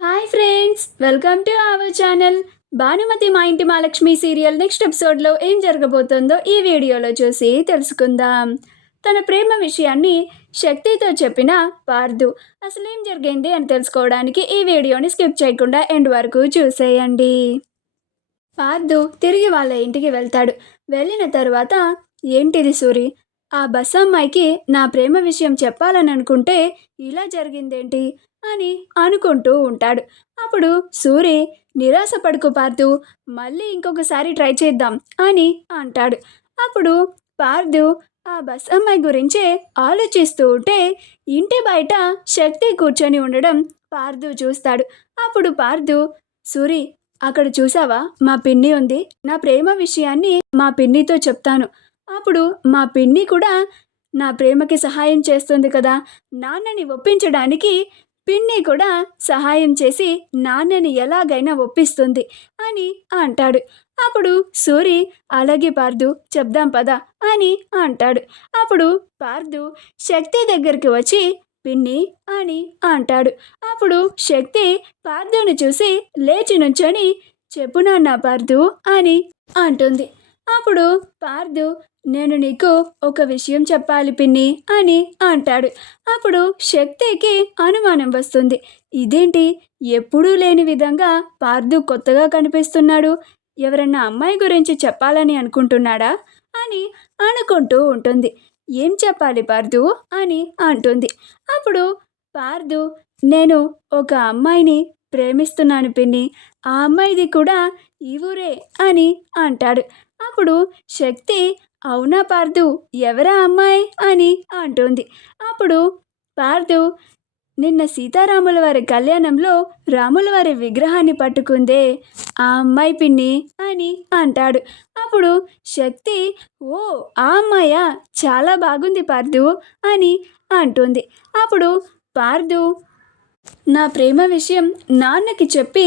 Hi friends, welcome to our channel. Bhanumathi మా ఇంటి Mahalakshmi serial next ఎపిసోడ్లో ఏం జరగబోతుందో ఈ వీడియోలో చూసి తెలుసుకుందాం. తన ప్రేమ విషయాన్ని శక్తితో చెప్పిన పార్దు అసలేం జరిగింది అని తెలుసుకోవడానికి ఈ వీడియోని స్కిప్ చేయకుండా ఎండ్ వరకు చూసేయండి. పార్దు తిరిగి వాళ్ళ ఇంటికి వెళ్తాడు. వెళ్ళిన తరువాత, ఏంటిది సూరి, ఆ బస్ అమ్మాయికి నా ప్రేమ విషయం చెప్పాలని అనుకుంటే ఇలా జరిగిందేంటి అని అనుకుంటూ ఉంటాడు. అప్పుడు సూరి, నిరాశపడుకు పార్దు, మళ్ళీ ఇంకొకసారి ట్రై చేద్దాం అని అంటాడు. అప్పుడు పార్దు ఆ బస్ అమ్మాయి గురించే ఆలోచిస్తూ ఉంటే ఇంటి బయట శక్తి కూర్చొని ఉండడం పార్దు చూస్తాడు. అప్పుడు పార్దు, సూరి, అక్కడ చూసావా, మా పిన్ని ఉంది. నా ప్రేమ విషయాన్ని మా పిన్నితో చెప్తాను. అప్పుడు మా పిన్ని కూడా నా ప్రేమకి సహాయం చేస్తుంది కదా, నాన్నని ఒప్పించడానికి పిన్ని కూడా సహాయం చేసి నాన్నని ఎలాగైనా ఒప్పిస్తుంది అని అంటాడు. అప్పుడు సూరి, అలాగే పార్దు, చెప్దాం పద అని అంటాడు. అప్పుడు పార్దు శక్తి దగ్గరికి వచ్చి పిన్ని అని అంటాడు. అప్పుడు శక్తి పార్దుని చూసి లేచి నుంచొని, చెప్పు నాన్న పార్దు అని అంటుంది. అప్పుడు పార్దు, నేను నీకు ఒక విషయం చెప్పాలి పిన్ని అని అంటాడు. అప్పుడు శక్తికి అనుమానం వస్తుంది. ఇదేంటి, ఎప్పుడూ లేని విధంగా పార్దు కొత్తగా కనిపిస్తున్నాడు, ఎవరన్నా అమ్మాయి గురించి చెప్పాలని అనుకుంటున్నాడా అని అనుకుంటూ ఉంటుంది. ఏం చెప్పాలి పార్దు అని అంటుంది. అప్పుడు పార్దు, నేను ఒక అమ్మాయిని ప్రేమిస్తున్నాను పిన్ని, ఆ అమ్మాయిది కూడా ఈ ఊరే అని అంటాడు. అప్పుడు శక్తి, అవునా పార్దు, ఎవరా అమ్మాయి అని అంటుంది. అప్పుడు పార్దు, నిన్న సీతారాముల వారి కళ్యాణంలో రాముల వారి విగ్రహాన్ని పట్టుకుందే ఆ అమ్మాయి పిన్ని అని అంటాడు. అప్పుడు శక్తి, ఓ ఆ అమ్మాయా, చాలా బాగుంది పార్దు అని అంటుంది. అప్పుడు పార్దు, నా ప్రేమ విషయం నాన్నకి చెప్పి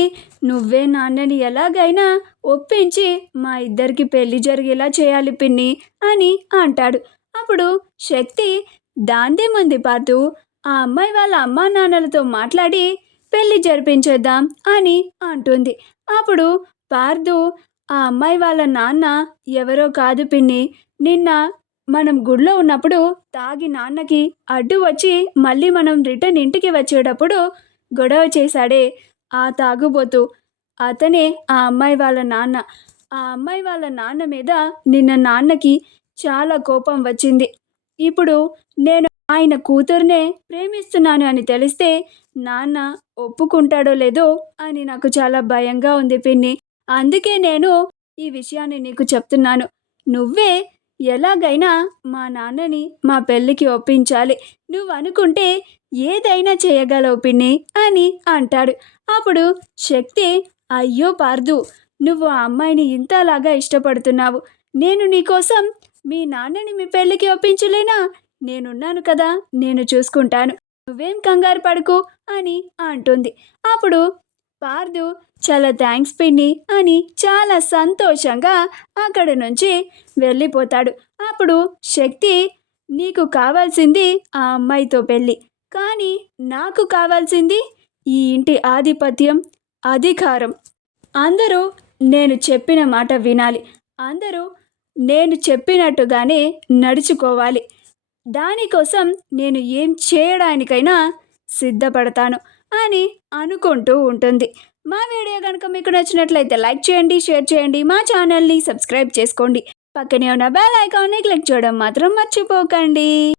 నువ్వే నాన్నని ఎలాగైనా ఒప్పించి మా ఇద్దరికి పెళ్లి జరిగేలా చేయాలి పిన్ని అని అంటాడు. అప్పుడు శక్తి, దాందేముంది పార్దు, ఆ అమ్మాయి వాళ్ళ అమ్మా నాన్నలతో మాట్లాడి పెళ్లి జరిపించేద్దాం అని అంటుంది. అప్పుడు పార్దు, ఆ అమ్మాయి వాళ్ళ నాన్న ఎవరో కాదు పిన్ని, నిన్న మనం గుడిలో ఉన్నప్పుడు తాగి నాన్నకి అడ్డు వచ్చి మళ్ళీ మనం రిటర్న్ ఇంటికి వచ్చేటప్పుడు గొడవ చేశాడే ఆ తాగుబోతు, అతనే ఆ అమ్మాయి వాళ్ళ నాన్న. ఆ అమ్మాయి వాళ్ళ నాన్న మీద నిన్న నాన్నకి చాలా కోపం వచ్చింది. ఇప్పుడు నేను ఆయన కూతురునే ప్రేమిస్తున్నాను అని తెలిస్తే నాన్న ఒప్పుకుంటాడో లేదో అని నాకు చాలా భయంగా ఉంది పిన్ని. అందుకే నేను ఈ విషయాన్ని నీకు చెప్తున్నాను. నువ్వే ఎలాగైనా మా నాన్నని మా పెళ్ళికి ఒప్పించాలి. నువ్వు అనుకుంటే ఏదైనా చేయగలవు పిన్ని అని అంటాడు. అప్పుడు శక్తి, అయ్యో పార్దు, నువ్వు ఆ అమ్మాయిని ఇంతలాగా ఇష్టపడుతున్నావు, నేను నీకోసం మీ నాన్నని మీ పెళ్ళికి ఒప్పించలేనా? నేనున్నాను కదా, నేను చూసుకుంటాను, నువ్వేం కంగారు పడకు అని అంటుంది. అప్పుడు పార్దు, చాలా థ్యాంక్స్ పిన్ని అని చాలా సంతోషంగా అక్కడి నుంచి వెళ్ళిపోతాడు. అప్పుడు శక్తి, నీకు కావాల్సింది ఆ అమ్మాయితో పెళ్ళి, కానీ నాకు కావాల్సింది ఈ ఇంటి ఆధిపత్యం, అధికారం. అందరూ నేను చెప్పిన మాట వినాలి, అందరూ నేను చెప్పినట్టుగానే నడుచుకోవాలి. దానికోసం నేను ఏం చేయడానికైనా సిద్ధపడతాను అని అనుకుంటూ ఉంటుంది. మా వీడియో కనుక మీకు నచ్చినట్లయితే లైక్ చేయండి, షేర్ చేయండి, మా ఛానల్ని సబ్స్క్రైబ్ చేసుకోండి. పక్కనే ఉన్న బెల్ ఐకాన్ని క్లిక్ చేయడం మాత్రం మర్చిపోకండి.